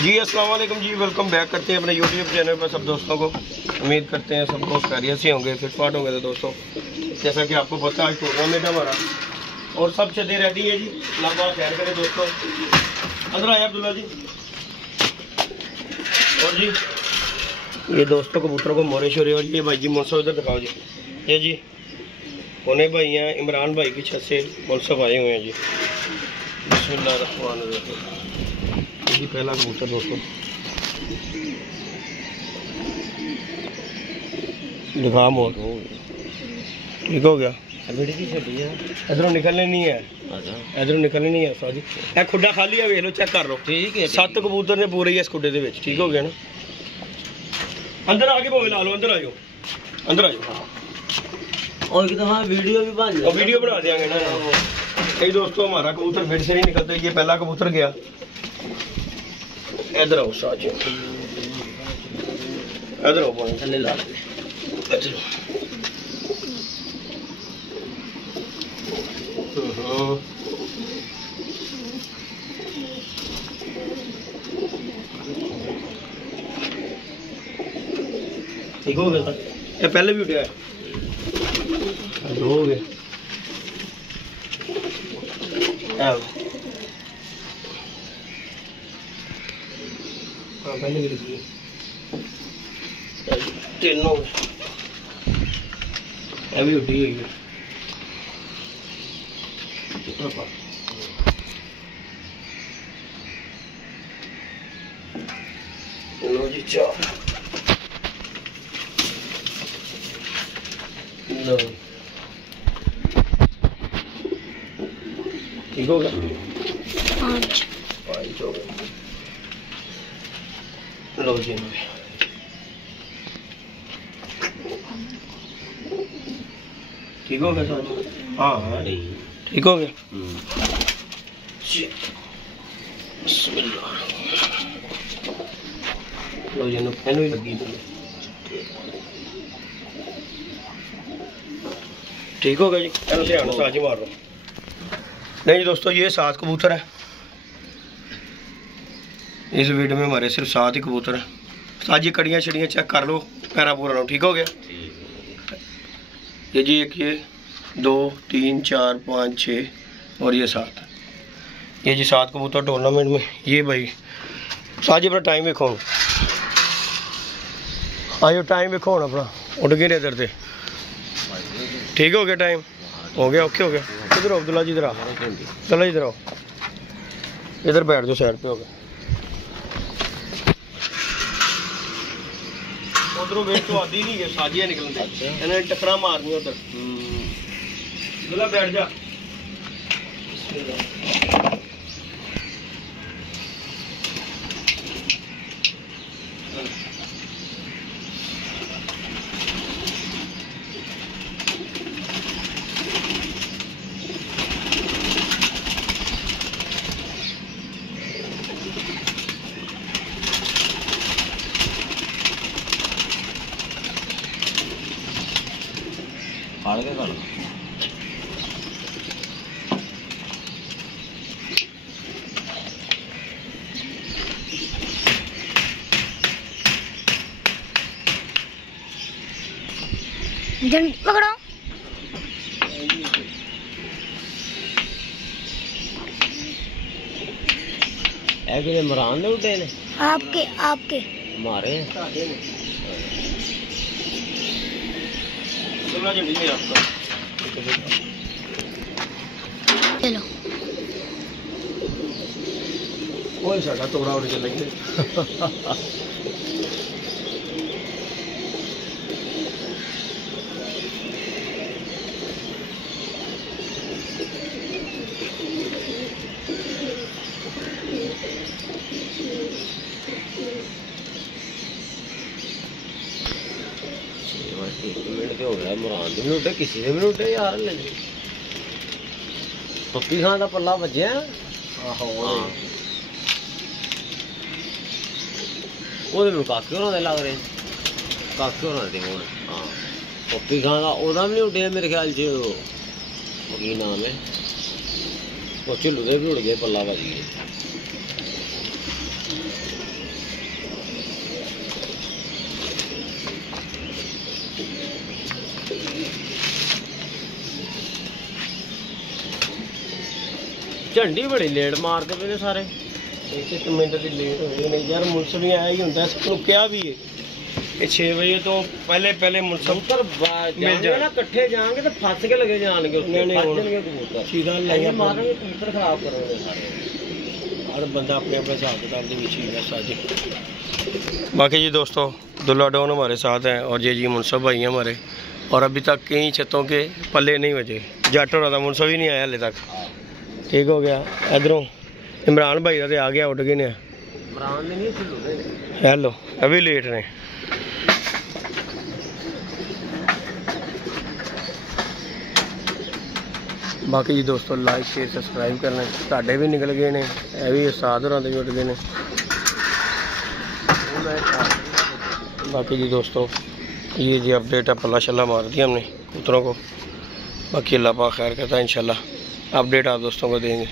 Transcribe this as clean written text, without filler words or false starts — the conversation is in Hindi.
जी अस्सलाम वालेकुम जी, वेलकम बैक करते हैं अपने यूट्यूब चैनल पर सब दोस्तों को। उम्मीद करते हैं सब दोस्त खैरियत से होंगे, फिट फाट होंगे। तो दोस्तों जैसा कि आपको पता है आज टूर्नामेंट है हमारा और सब चीज़ें रेडी है जी। अल्लाह खैर करे दोस्तों। अंदर आए अब्दुल्ला जी। और जी ये दोस्तों कबूतरों को मोरे शोरे और ये भाई जी मुनसफ इधर दिखाओ जी। ये जी कोने भाई हैं, इमरान भाई की छत से मुनसफ आए हुए हैं जी। बिस्मिल्लाहिर्रहमानिर्रहीम। जी पहला कबूतर दोस्तों दिखा मोर ठीक हो गया। इधरों निकलने नहीं है, इधरों निकलने नहीं है साजी। ए खुड्डा खाली है, वेख लो चेक कर लो। ठीक है, 7 कबूतर ने पूरे इस खुड्डे दे विच। ठीक हो गया ना। अंदर आके बोले ला लो, अंदर आ जाओ, अंदर आ जाओ। और कि तो हाँ वीडियो भी बन और वीडियो बना देंगे ना। कई दोस्तों हमारा कबूतर बेड से नहीं निकलता। ये पहला कबूतर गया। इधर आओ साजी, इधर आओ थले ला ले। ठीक हो गया। ये पहले भी उठा है, दो हो गए। हाँ पहले भी 3 हो गए। अभी उठी हुई है। लो जी चार। लो ठीक हो गया। 5 हो गए। लो जी ठीक हो गया सर। हाँ हाँ ठीक हो गया। लो जी एनू ही लगी ठीक हो गया जी। एनू ध्यान साज ही मार लो। नहीं जी दोस्तों ये 7 कबूतर है। इस वीडियो में हमारे सिर्फ 7 ही कबूतर है। साज ये कड़ियाँ छड़ियाँ चेक कर लो, पैरा पूरा लो। ठीक हो गया। ये जी एक ये 2 3 4 5 6 और ये 7। ये जी 7 कबूतर टूर्नामेंट में। ये भाई साज अपना टाइम देखो, आयो टाइम देखो अपना। उठ गए इधर से। ठीक हो गया, टाइम हो गया, ओके हो गया। इधर अब्दुल्ला जी इधर आ, चलो इधर आओ, इधर बैठ जाओ साइड पे। हो गया उधरों वेट तो आती नहीं है, साजियाँ निकलते इन्हें टकरा मारनी उधर। अब्दुल्ला बैठ जा। फाड़ के कर पकड़ो। ऐसे इमरान ने उठे ने आपके आपके मारे चलो कोई साडा तोड़ा उड़ चलेंगे। मिनट हो गया इमरान ने उठे, किसी ने भी उठे यार। पप्पी खान का पल्ला बजे। काके होना लग रहे, काके होना दे। हाँ पप्पी खान का ओदा भी नहीं उठे मेरे ख्याल च। की नाम है वो झुल्लू दे भी उड़ गए, पल्ला बज गए। झंडी बड़ी लेट मारते पे ने सारे एक मिनट की लेट हो गए यार। मुनसफ भी आया ही होंगे, सबको क्या भी है ये 6 बजे तो पहले मुनसफ जाएंगे ना इकट्ठे जाएंगे तो फंस के लगे जाएंगे उसमें कबूतर ठीक है लाइए मारेंगे कबूतर खराब करेंगे सारे। हर बंदा अपने अपने हिसाब किताब के बीच ही है साजी। बाकी जी दोस्तों दुल्ला डॉन हमारे साथ हैं और ये जी मुनसफ भाई हैं हमारे, और अभी तक कई छतों के पल्ले नहीं बचे। जट हो रहा था, मुनसफ ही नहीं आया हाले तक। ठीक हो गया। इधरों इमरान भाई का तो आ गया, उठ गए ने। इमरान ने नहीं शुरू हेलो अभी लेट ने। बाकी जी दोस्तों लाइक शेयर सबसक्राइब करना। साढ़े भी निकल गए ने, यह भी उस्ताद होरां दे उठ गए ने। बाकी जी दोस्तों ये जी अपडेट है, पल्ला शल्ला मार दिया हमने कबूतरों को। बाकी अल्लाह पाक खैर करता है, इंशाल्लाह अपडेट आप दोस्तों को देंगे।